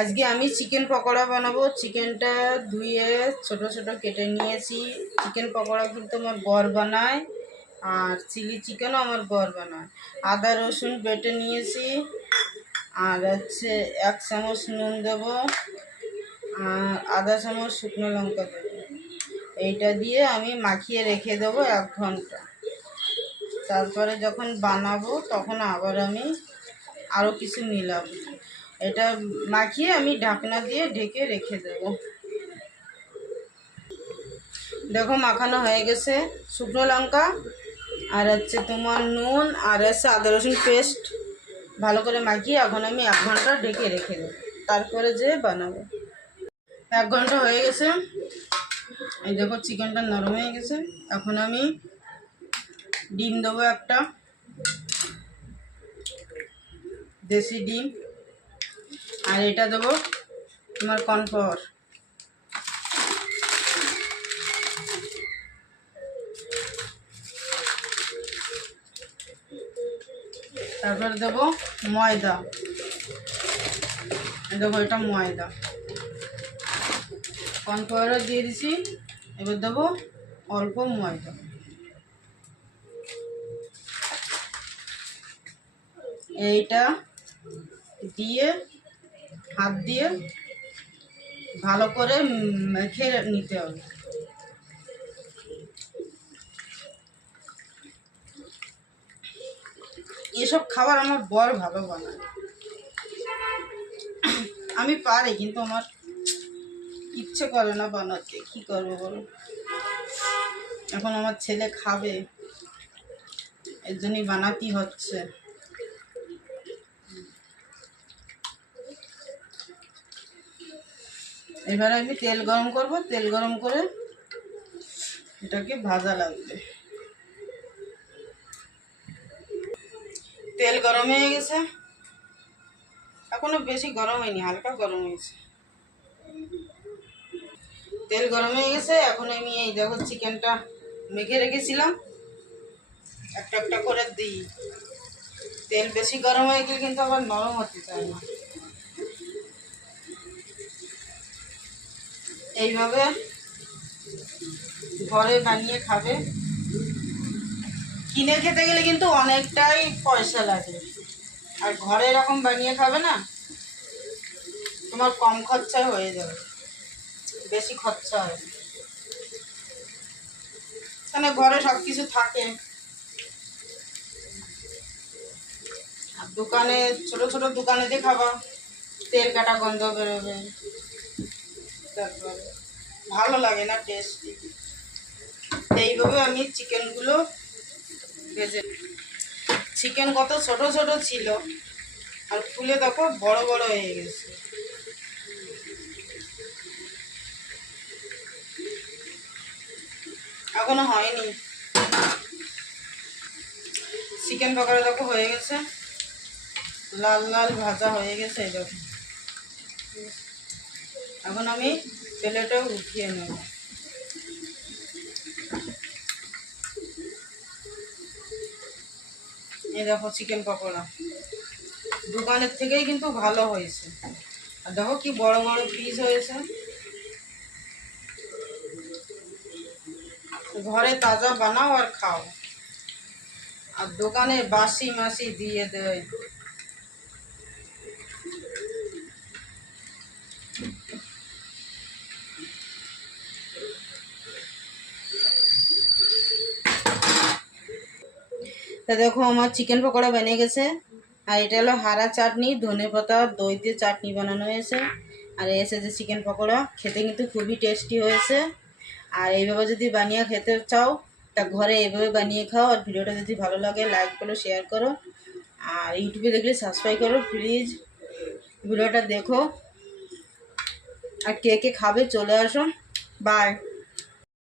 আজকে আমি চিকেন পকোড়া বানাবো। চিকেনটা ধুয়ে ছোট ছোট কেটে নিয়েছি। চিকেন পকোড়া কিন্তু আমার বর বানায়, আর চিলি চিকেনও আমার বর বানায়। আদা রসুন বেটে নিয়েছি, আর হচ্ছে 1 চামচ নুন দেবো, আর আধা চামচ শুকনো লঙ্কা দেবো। এইটা দিয়ে আমি মাখিয়ে রেখে দেবো 1 ঘন্টা। তারপরে যখন বানাবো তখন আবার আমি আরও কিছু মিলাবো। এটা মাখিয়ে আমি ঢাকনা দিয়ে ঢেকে রেখে দেবো। দেখো মাখানো হয়ে গেছে। শুকনো লঙ্কা আর হচ্ছে তোমার নুন আর হচ্ছে আদা রসুন পেস্ট ভালো করে মাখিয়ে এখন আমি 1 ঘন্টা ঢেকে রেখে দেবো, তারপরে যে বানাবো। 1 ঘন্টা হয়ে গেছে। এই দেখো চিকেনটা নরম হয়ে গেছে। এখন আমি ডিম দেবো, একটা দেশি ডিম, আর এটা দেবো তোমার কর্নফ্লাওয়ার। তারপর দেবো ময়দা। দেবো এটা ময়দা, কর্নফ্লাওয়ারও দিয়ে দিছি। এবার দেবো অল্প ময়দা। এইটা দিয়ে হাত দিয়ে ভালো করে মেখে নিতে হবে। এসব খাবার আমার বর ভালো বানায়। আমি পারি, কিন্তু আমার ইচ্ছে করে না বানাতে। কি করবো বলো? এখন আমার ছেলে খাবে, এর জন্যই বানাতেই হচ্ছে। এবার আমি তেল গরম করব। তেল গরম করে এটাকে ভাজা লাগবে। তেল গরম হয়ে গেছে, এখনো বেশি গরম হয়নি, হালকা গরম হয়েছে। তেল গরম হয়ে গেছে। এখন আমি এই দেখো চিকেনটা মেখে রেখেছিলাম, একটা একটা করে দিই। তেল বেশি গরম হয়ে গেলে কিন্তু আবার নরম হতে চায় না। এইভাবে ঘরে বানিয়ে খাবে। কিনে খেতে গেলে কিন্তু অনেকটাই পয়সা লাগে, আর ঘরে এরকম বানিয়ে খাবে না, তোমার কম খরচায় হয়ে যাবে, বেশি খরচা হয়। মানে ঘরে সব কিছু থাকে। আর দোকানে ছোট ছোট দোকানে দিয়ে খাবা, তেল কাটা গন্ধ বেরোবে, তারপরে ভালো লাগে না, টেস্টি। এইভাবে আমি চিকেনগুলো ভেজে। চিকেন কত ছোট ছোট ছিল, আর ফুলে দেখো বড় বড় হয়ে গেছে। এখনো হয়নি। চিকেন পকোড়া দেখো হয়ে গেছে, লাল লাল ভাজা হয়ে গেছে। এই দেখো, এখন আমি প্লেটে উঠিয়ে নেব। এই দেখো চিকেন পকোড়া দোকানের থেকেই কিন্তু ভালো হয়েছে। আর দেখো কি বড় বড় পিস হয়েছে। ঘরে তাজা বানাও আর খাও, আর দোকানে বাসি মাসি দিয়ে দেয়। তা দেখো আমার চিকেন পকোড়া বেনে গেছে। আর এটা হলো হারা চাটনি, ধনেপাতা দই দিয়ে চাটনি বানানো হয়েছে। আর এসে যে চিকেন পকোড়া, খেতে কিন্তু খুবই টেস্টি হয়েছে। আর এইভাবে যদি বানিয়ে খেতে চাও, তা ঘরে এইভাবে বানিয়ে খাও। আর ভিডিওটা যদি ভালো লাগে লাইক করো, শেয়ার করো, আর ইউটিউবে দেখলে সাবস্ক্রাইব করো প্লিজ। ভিডিওটা দেখো, আর কে কে খাবে চলে আসো। বাই।